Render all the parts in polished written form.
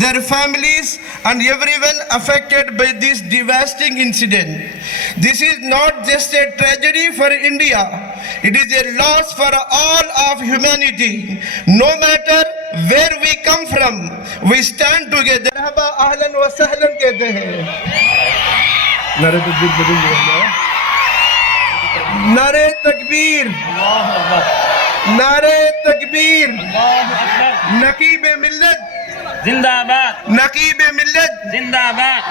their families, and everyone affected by this devastating incident. This is not just a tragedy for India, it is a loss for all of humanity. No matter where we come from, we stand together. Ahlan wa sahlan kehte hain. Nare takbir, nare takbir, Naqib-e Millat जिंदाबाद, Naqib-e Millat जिंदाबाद।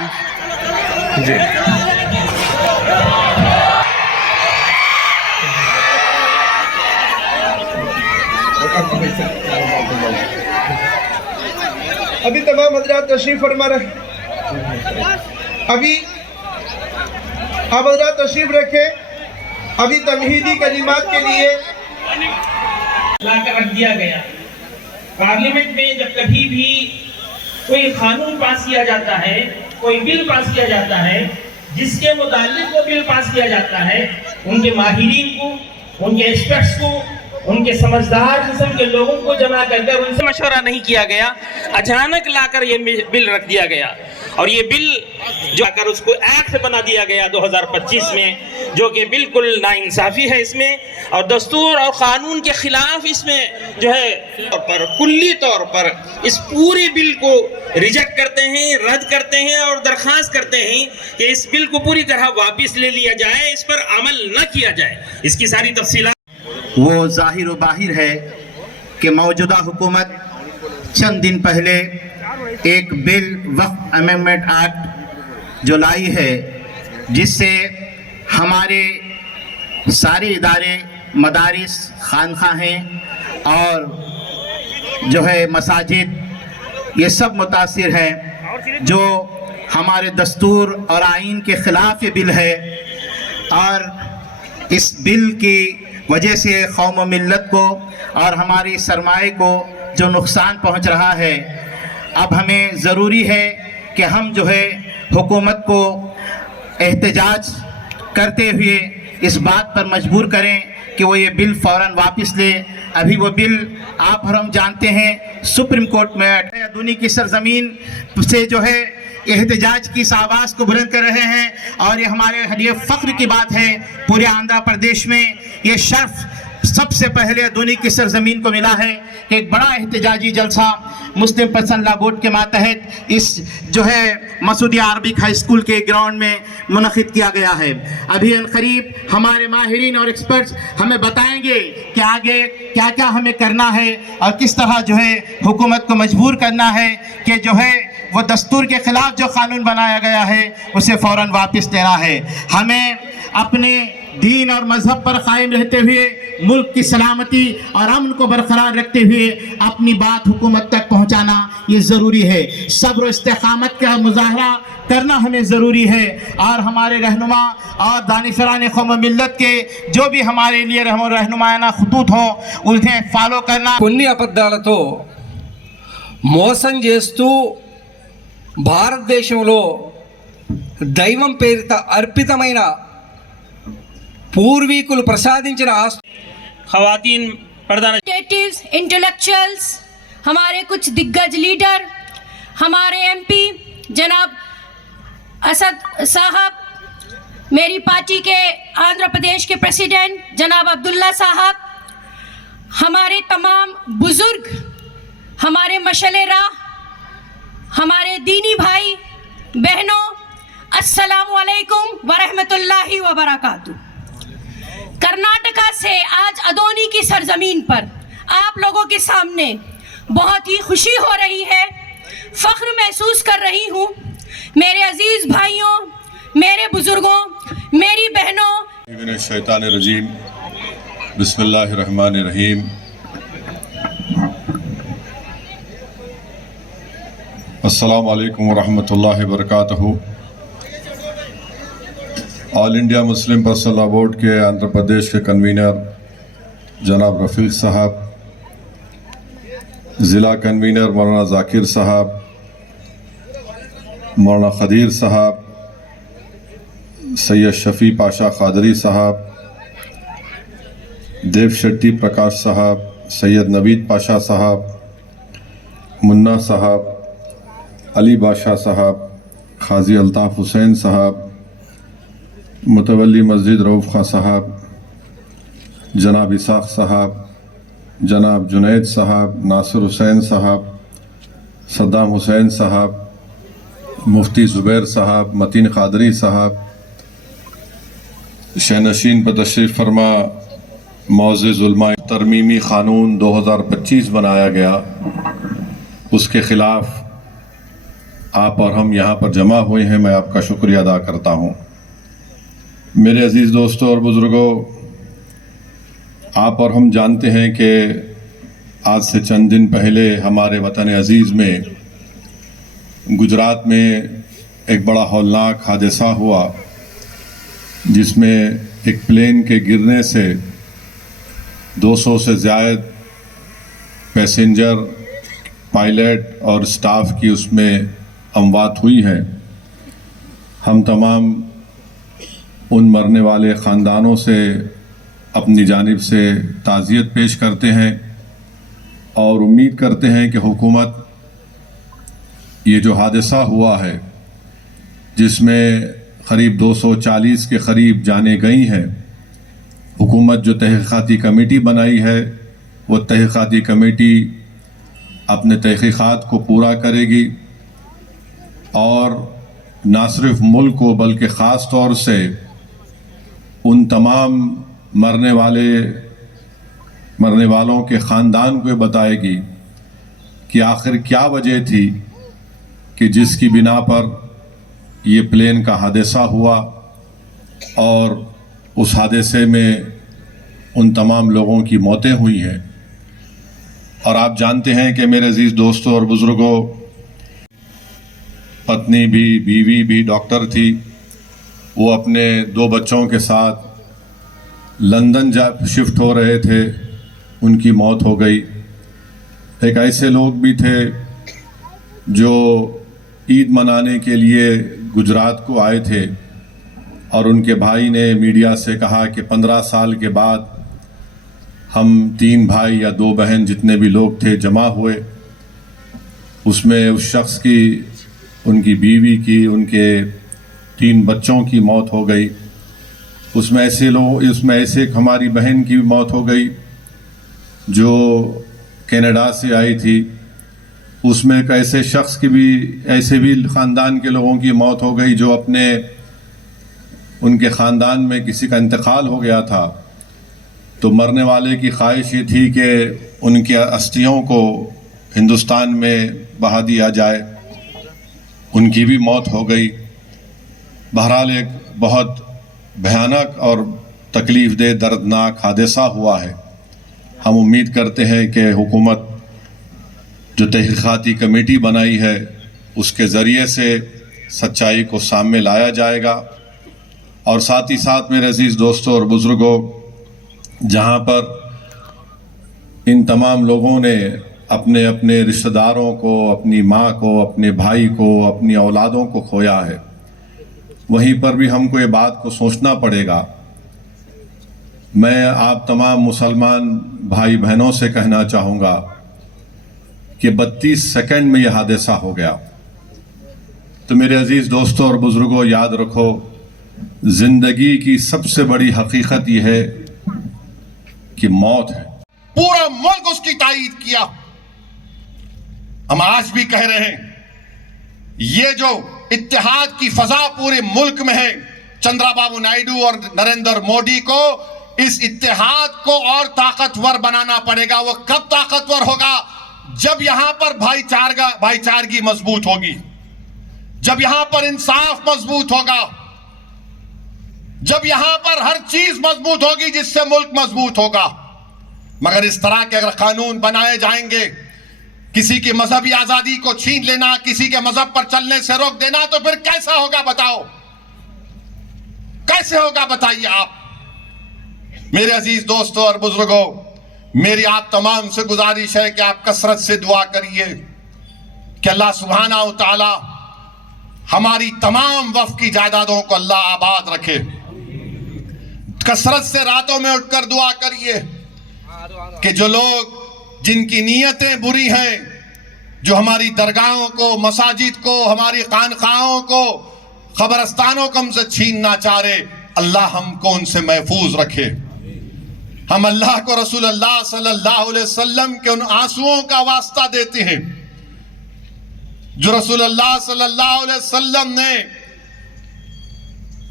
अभी तमाम हजरात तशरीफ फरमा रहे, अभी आप हजरात तशरीफ रखें। अभी तमहीदी कलिमात के लिए लाकर रख दिया गया। पार्लियामेंट में जब कभी भी कोई कानून पास किया जाता है, कोई बिल पास किया जाता है, जिसके मुतालिक वो बिल पास किया जाता है, उनके माहिरीन को, उनके एक्सपर्ट्स को, उनके समझदार किस्म के लोगों को जमा करकर उनसे मशवरा नहीं किया गया, अचानक लाकर ये बिल रख दिया गया। और ये बिल जो आकर उसको एक्ट बना दिया गया 2025 में, जो कि बिल्कुल नाइंसाफ़ी है इसमें, और दस्तूर और क़ानून के ख़िलाफ़ इसमें जो है पर कुल्ली तौर पर इस पूरे बिल को रिजेक्ट करते हैं, रद्द करते हैं और दरख्वास्त करते हैं कि इस बिल को पूरी तरह वापस ले लिया जाए, इस पर अमल न किया जाए। इसकी सारी तफसीलात वो ज़ाहिर व बाहिर है कि मौजूदा हुकूमत चंद दिन पहले एक बिल वक्फ अमेंडमेंट एक्ट जो लाई है, जिससे हमारे सारे इदारे, मदारिस, खानखाहें और जो है मसाजिद, ये सब मुतासिर हैं। जो हमारे दस्तूर और आइन के ख़िलाफ़ ये बिल है, और इस बिल की वजह से कौम व मिल्लत को और हमारी सरमाए को जो नुकसान पहुंच रहा है, अब हमें ज़रूरी है कि हम जो है हुकूमत को एहतजाज करते हुए इस बात पर मजबूर करें कि वो ये बिल फ़ौरन वापस ले। अभी वो बिल आप और हम जानते हैं सुप्रीम कोर्ट में दुनिया की सरजमीन से जो है एहतजाज की इस आवाज़ को बुलंद कर रहे हैं, और ये हमारे लिए फ़ख्र की बात है। पूरे आंध्र प्रदेश में ये शर्फ सबसे पहले दुनिया की सरजमीन को मिला है कि एक बड़ा एहतजाजी जलसा मुस्लिम पर्सनल लॉ बोर्ड के तहत इस जो है मसूदिया अरबिक हाई स्कूल के ग्राउंड में मुनक़िद किया गया है। अभी अनक़रीब हमारे माहिरीन और एक्सपर्ट्स हमें बताएंगे कि आगे क्या क्या हमें करना है और किस तरह जो है हुकूमत को मजबूर करना है कि जो है वो दस्तूर के ख़िलाफ़ जो क़ानून बनाया गया है उसे फ़ौरन वापस लेना है। हमें अपने दीन और मज़हब पर कायम रहते हुए मुल्क की सलामती और अमन को बरकरार रखते हुए अपनी बात हुकूमत तक पहुँचाना ये ज़रूरी है। सब्र और इस्तिक़ामत का मुज़ाहरा करना हमें ज़रूरी है, और हमारे रहनुमा और दानिशरान कौम मिल्लत के जो भी हमारे लिए रहनुमायाना खतूत हों उन्हें फॉलो करना। కొన్ని అబద్ధాలతో మోసం చేస్తూ భారతదేశంలో దైవం పేరిట అర్పితమైన పూర్వీకులు ప్రసాదించిన ख़वातीन प्रधान इंटेलेक्चुअल्स, हमारे कुछ दिग्गज लीडर, हमारे एमपी जनाब असद साहब, मेरी पार्टी के आंध्र प्रदेश के प्रेसिडेंट जनाब अब्दुल्ला साहब, हमारे तमाम बुज़ुर्ग, हमारे मशले राह, हमारे दीनी भाई बहनों, अस्सलामु अलैकुम वरहमतुल्लाहि वबरकातुहू। कर्नाटका से आज अदोनी की सरजमीन पर आप लोगों के सामने बहुत ही खुशी हो रही है, फ़ख्र महसूस कर रही हूँ। मेरे अजीज़ भाइयों, मेरे बुज़ुर्गों, मेरी बहनों, शैतानिर्रजीम, बिस्मिल्लाहिर्रहमानिर्रहीम। अस्सलामु अलैकुम वरहमतुल्लाहि वबरकातुहू। All India Muslim personal law board के आंध्र प्रदेश के कन्वीनर जनाब रफ़ीक साहब, ज़िला कन्वीनर मौलाना ज़ाकिर साहब, मौलाना खदीर साहब, सैयद शफ़ी पाशा क़ादरी साहब, देव शेट्टी प्रकाश साहब, सैयद नवीद पाशा साहब, मुन्ना साहब, अली बादशाह साहब, खाजी अल्ताफ़ हुसैन साहब, मुतवल्ली मस्जिद रऊफ़ खां साहब, जनाब इसाक़ साहब, जनाब जुनैद साहब, नासिर हुसैन साहब, सद्दाम हुसैन साहब, मुफ्ती ज़ुबैर साहब, मतीन क़ादरी साहब, शहनशीन पर तशरीफ़ फरमा मुअज़्ज़िज़ उलमा, तरमीमी क़ानून 2025 बनाया गया, उसके ख़िलाफ़ आप और हम यहाँ पर जमा हुए हैं। मैं आपका शुक्रिया अदा करता हूँ। मेरे अज़ीज़ दोस्तों और बुज़ुर्गों, आप और हम जानते हैं कि आज से चंद दिन पहले हमारे वतन अज़ीज़ में गुजरात में एक बड़ा हौलनाक हादसा हुआ, जिसमें एक प्लेन के गिरने से 200 से ज़्यादा पैसेंजर, पायलट और स्टाफ की उसमें अमवात हुई हैं। हम तमाम उन मरने वाले ख़ानदानों से अपनी जानिब से ताज़ियत पेश करते हैं और उम्मीद करते हैं कि हुकूमत ये जो हादसा हुआ है, जिसमें क़रीब 240 के क़रीब जानें गई हैं, हुकूमत जो तहक़ीक़ाती कमेटी बनाई है, वो तहक़ीक़ाती कमेटी अपने तहक़ीक़ात को पूरा करेगी और ना सिर्फ मुल्क को बल्कि ख़ास तौर से उन तमाम मरने वालों के ख़ानदान को बताएगी कि आखिर क्या वजह थी कि जिसकी बिना पर ये प्लेन का हादसा हुआ और उस हादसे में उन तमाम लोगों की मौतें हुई हैं। और आप जानते हैं कि मेरे अजीज़ दोस्तों और बुज़ुर्गों, पत्नी भी, बीवी भी डॉक्टर थी। वो अपने 2 बच्चों के साथ लंदन शिफ्ट हो रहे थे, उनकी मौत हो गई। एक ऐसे लोग भी थे जो ईद मनाने के लिए गुजरात को आए थे और उनके भाई ने मीडिया से कहा कि 15 साल के बाद हम 3 भाई या 2 बहन जितने भी लोग थे जमा हुए। उसमें उस शख्स की, उनकी बीवी की, उनके 3 बच्चों की मौत हो गई। उसमें ऐसे हमारी बहन की भी मौत हो गई जो कनाडा से आई थी। उसमें एक ऐसे शख्स की भी, ऐसे भी ख़ानदान के लोगों की मौत हो गई जो उनके ख़ानदान में किसी का इंतकाल हो गया था। तो मरने वाले की ख्वाहिश ये थी कि उनके अस्थियों को हिंदुस्तान में बहा दिया जाए। उनकी भी मौत हो गई। बहरहाल एक बहुत भयानक और तकलीफ़ दे, दर्दनाक हादसा हुआ है। हम उम्मीद करते हैं कि हुकूमत जो तहक़ीक़ाती कमेटी बनाई है, उसके ज़रिए से सच्चाई को सामने लाया जाएगा। और साथ ही साथ मेरे अज़ीज़ दोस्तों और बुज़ुर्गों, जहाँ पर इन तमाम लोगों ने अपने अपने रिश्तेदारों को, अपनी माँ को, अपने भाई को, अपनी औलादों को खोया है, वहीं पर भी हमको ये बात को सोचना पड़ेगा। मैं आप तमाम मुसलमान भाई बहनों से कहना चाहूँगा कि 32 सेकंड में यह हादसा हो गया। तो मेरे अजीज़ दोस्तों और बुज़ुर्गों, याद रखो, ज़िंदगी की सबसे बड़ी हकीकत यह है कि मौत है। पूरा मुल्क उसकी तायीद किया। हम आज भी कह रहे हैं, ये जो इत्तेहाद की फजा पूरे मुल्क में है, चंद्रबाबू नायडू और नरेंद्र मोदी को इस इत्तेहाद को और ताकतवर बनाना पड़ेगा। वो कब ताकतवर होगा? जब यहां पर भाईचारगी मजबूत होगी, जब यहां पर इंसाफ मजबूत होगा, जब यहां पर हर चीज मजबूत होगी जिससे मुल्क मजबूत होगा। मगर इस तरह के अगर कानून बनाए जाएंगे, किसी की मजहबी आजादी को छीन लेना, किसी के मजहब पर चलने से रोक देना, तो फिर कैसा होगा बताओ? कैसे होगा बताइए आप? मेरे अजीज दोस्तों और बुजुर्गों, मेरी आप तमाम से गुजारिश है कि आप कसरत से दुआ करिए कि अल्लाह सुब्हाना व तआला हमारी तमाम वफ़ की जायदादों को अल्लाह आबाद रखे। कसरत से रातों में उठकर दुआ करिए कि जो लोग, जिनकी नीयतें बुरी हैं, جو ہماری درگاہوں کو، مساجد کو، ہماری خانقاہوں کو، قبرستانوں کو ہم سے چھیننا چاہ رہے، اللہ ہم کو ان سے محفوظ رکھے۔ ہم اللہ کو، رسول اللہ صلی اللہ علیہ وسلم کے ان آنسوؤں کا واسطہ دیتے ہیں جو رسول اللہ صلی اللہ علیہ وسلم نے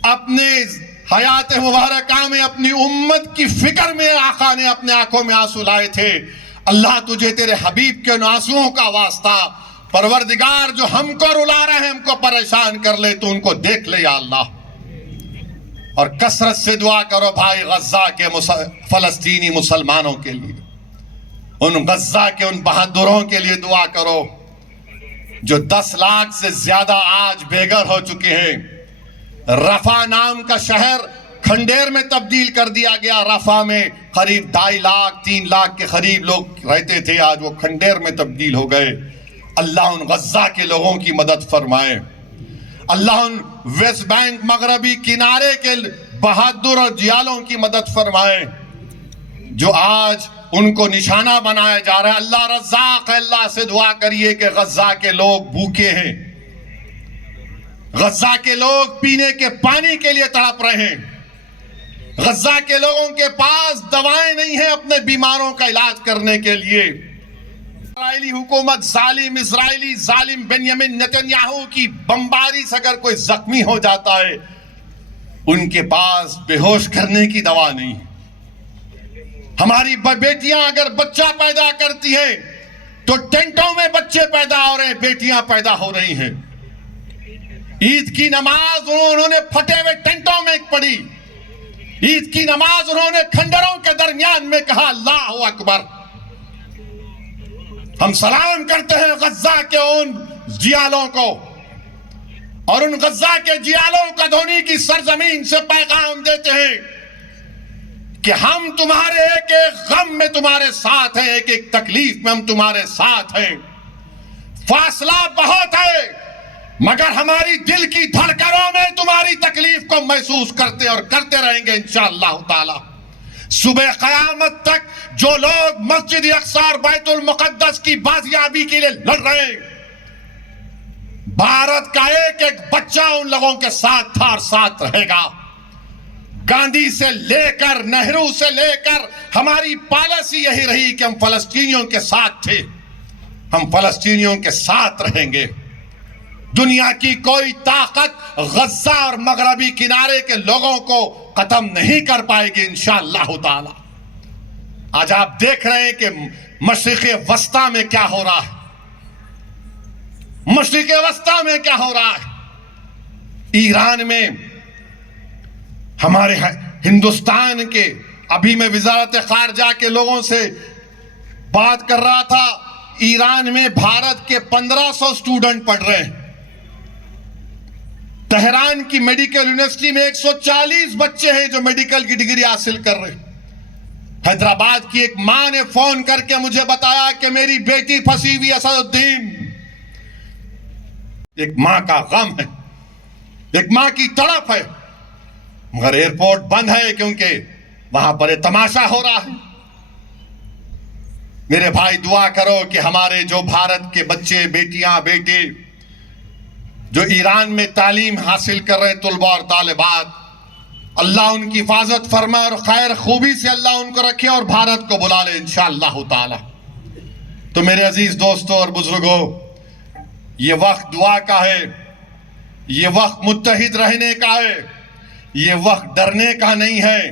اپنے حیات مبارکہ میں اپنی امت کی فکر میں آقا نے اپنے آنکھوں میں آنسو لائے تھے۔ اللہ تجھے تیرے حبیب کے ان آنسوؤں کا واسطہ، پروردگار جو ہم کو رلا رہے ہیں، ہم کو پریشان کر لے، تو ان کو دیکھ لے یا اللہ۔ اور کثرت سے دعا کرو بھائی غزہ کے فلسطینی مسلمانوں کے لیے، ان غزہ کے ان بہادروں کے لیے دعا کرو جو 10 لاکھ سے زیادہ آج بے گھر ہو چکے ہیں۔ رفح نام کا شہر کھنڈیر میں تبدیل کر دیا گیا۔ رفح میں قریب 2.5 لاکھ 3 لاکھ کے قریب لوگ رہتے تھے، آج وہ کھنڈیر میں تبدیل ہو گئے۔ اللہ ان غزہ کے لوگوں کی مدد فرمائے۔ اللہ ان ویسٹ بینک مغربی کنارے کے بہادر اور جیالوں کی مدد فرمائے جو آج ان کو نشانہ بنایا جا رہا ہے۔ اللہ رزاق ہے، اللہ سے دعا کریے کہ غزہ کے لوگ بھوکے ہیں، غزہ کے لوگ پینے کے پانی کے لیے تڑپ رہے ہیں، غزہ کے لوگوں کے پاس دوائیں نہیں ہیں اپنے بیماروں کا علاج کرنے کے لیے۔ اسرائیلی حکومت، اسرائیلی ظالم بنیامین نتنیاہو کی بمباری سے اگر کوئی زخمی ہو جاتا ہے، ان کے پاس بے ہوش کرنے کی دوا نہیں۔ ہماری بیٹیاں اگر بچہ پیدا کرتی ہیں تو ٹینٹوں میں بچے پیدا ہو رہے ہیں، بیٹیاں پیدا ہو رہی ہیں۔ عید کی نماز انہوں نے پھٹے ہوئے ٹینٹوں میں پڑھی، عید کی نماز انہوں نے کھنڈروں کے درمیان میں کہا اللہ اکبر۔ ہم سلام کرتے ہیں غزہ کے ان جیالوں کو، اور ان غزہ کے جیالوں کا دھونی کی سرزمین سے پیغام دیتے ہیں کہ ہم تمہارے ایک ایک غم میں تمہارے ساتھ ہیں، ایک ایک تکلیف میں ہم تمہارے ساتھ ہیں۔ فاصلہ بہت ہے مگر ہماری دل کی دھڑکنوں میں تمہاری تکلیف کو محسوس کرتے اور کرتے رہیں گے انشاءاللہ تعالی۔ صبح قیامت تک جو لوگ مسجد اقصی اور بیت المقدس کی بازیابی کے لیے لڑ رہے ہیں، بھارت کا ایک ایک بچہ ان لوگوں کے ساتھ تھا اور ساتھ رہے گا۔ گاندھی سے لے کر، نہرو سے لے کر، ہماری پالیسی یہی رہی کہ ہم فلسطینیوں کے ساتھ تھے، ہم فلسطینیوں کے ساتھ رہیں گے۔ دنیا کی کوئی طاقت غزہ اور مغربی کنارے کے لوگوں کو ختم نہیں کر پائے گی انشاءاللہ تعالی۔ آج آپ دیکھ رہے ہیں کہ مشرق وسطی میں کیا ہو رہا ہے، مشرق وسطی میں کیا ہو رہا ہے۔ ایران میں ہمارے ہندوستان کے، ابھی میں وزارت خارجہ کے لوگوں سے بات کر رہا تھا، ایران میں بھارت کے 1500 اسٹوڈنٹ پڑھ رہے ہیں۔ تہران کی میڈیکل یونیورسٹی میں 140 بچے ہیں جو میڈیکل کی ڈگری حاصل کر رہے ہیں۔ حیدرآباد کی ایک ماں نے فون کر کے مجھے بتایا کہ میری بیٹی پھنسی ہوئی اسد الدین۔ ایک ماں کا غم ہے، ایک ماں کی تڑپ ہے، مگر ایئرپورٹ بند ہے کیونکہ وہاں پر ایک تماشا ہو رہا ہے۔ میرے بھائی دعا کرو کہ ہمارے جو بھارت کے بچے، بیٹیاں، بیٹے جو ایران میں تعلیم حاصل کر رہے ہیں، طلباء اور طالبات، اللہ ان کی حفاظت فرمائے اور خیر خوبی سے اللہ ان کو رکھے اور بھارت کو بلا لے انشاءاللہ تعالی۔ تو میرے عزیز دوستوں اور بزرگوں، یہ وقت دعا کا ہے، یہ وقت متحد رہنے کا ہے، یہ وقت ڈرنے کا نہیں ہے،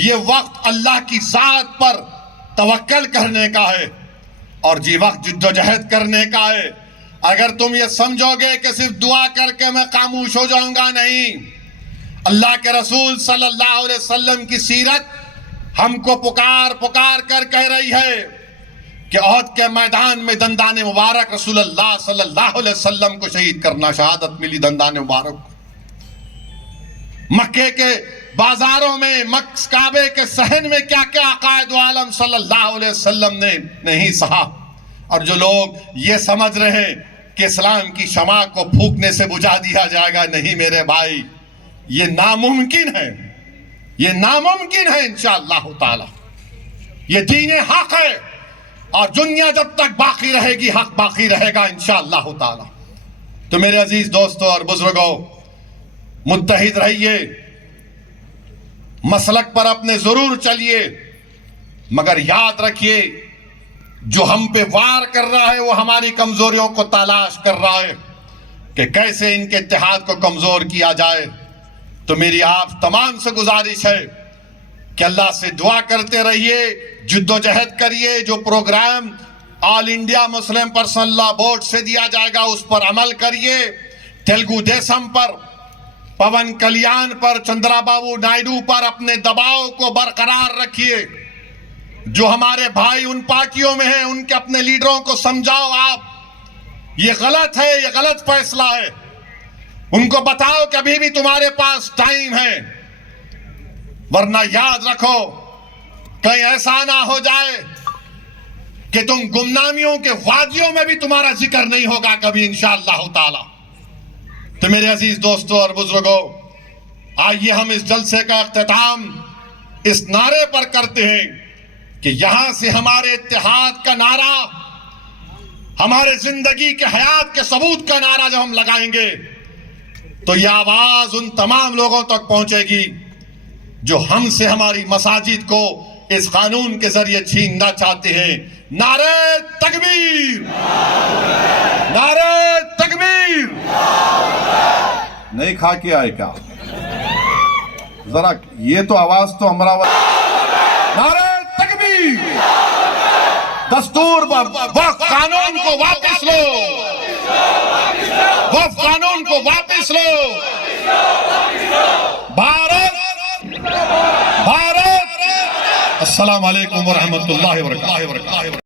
یہ وقت اللہ کی ذات پر توکل کرنے کا ہے، اور یہ وقت جدوجہد کرنے کا ہے۔ اگر تم یہ سمجھو گے کہ صرف دعا کر کے میں خاموش ہو جاؤں گا، نہیں۔ اللہ کے رسول صلی اللہ علیہ وسلم کی سیرت ہم کو پکار پکار کر کہہ رہی ہے کہ احد کے میدان میں دندان مبارک رسول اللہ صلی اللہ علیہ وسلم کو شہید کرنا، شہادت ملی دندان مبارک کو۔ مکے کے بازاروں میں، کعبے کے صحن میں کیا کیا قائد عالم صلی اللہ علیہ وسلم نے نہیں سہا۔ اور جو لوگ یہ سمجھ رہے ہیں کہ اسلام کی شمع کو پھونکنے سے بجھا دیا جائے گا، نہیں میرے بھائی، یہ ناممکن ہے، یہ ناممکن ہے انشاءاللہ تعالی۔ یہ دین حق ہے اور دنیا جب تک باقی رہے گی حق باقی رہے گا انشاءاللہ تعالی. تو میرے عزیز دوستوں اور بزرگوں، متحد رہیے، مسلک پر اپنے ضرور چلیے، مگر یاد رکھیے جو ہم پہ وار کر رہا ہے وہ ہماری کمزوریوں کو تلاش کر رہا ہے کہ کیسے ان کے اتحاد کو کمزور کیا جائے. تو میری آپ تمام سے گزارش ہے کہ اللہ سے دعا کرتے رہیے، جد و جہد کریے. جو پروگرام آل انڈیا مسلم پرسنل لا بورڈ سے دیا جائے گا اس پر عمل کریے. تیلگو دیسم پر، پون کلیان پر، چندرا بابو نائیڈو پر اپنے دباؤ کو برقرار رکھیے. جو ہمارے بھائی ان پارٹیوں میں ہیں ان کے اپنے لیڈروں کو سمجھاؤ آپ یہ غلط ہے، یہ غلط فیصلہ ہے. ان کو بتاؤ کہ ابھی بھی تمہارے پاس ٹائم ہے، ورنہ یاد رکھو کہیں ایسا نہ ہو جائے کہ تم گمنامیوں کے وادیوں میں بھی تمہارا ذکر نہیں ہوگا کبھی انشاءاللہ تعالی. تو میرے عزیز دوستوں اور بزرگوں، آئیے ہم اس جلسے کا اختتام اس نعرے پر کرتے ہیں کہ یہاں سے ہمارے اتحاد کا نعرہ، ہمارے زندگی کے حیات کے ثبوت کا نعرہ جب ہم لگائیں گے تو یہ آواز ان تمام لوگوں تک پہنچے گی جو ہم سے ہماری مساجد کو اس قانون کے ذریعے چھیننا چاہتے ہیں. نعرہ تکبیر، نعرہ تکبیر. نہیں کھا کے آئے کیا؟ ذرا یہ تو آواز تو امراوتی. نعرہ تکبیر. دستور پر وقف قانون کو واپس لو، وقف قانون کو واپس لو. بھارت، بھارت. السلام علیکم ورحمۃ اللہ وبرکاتہ.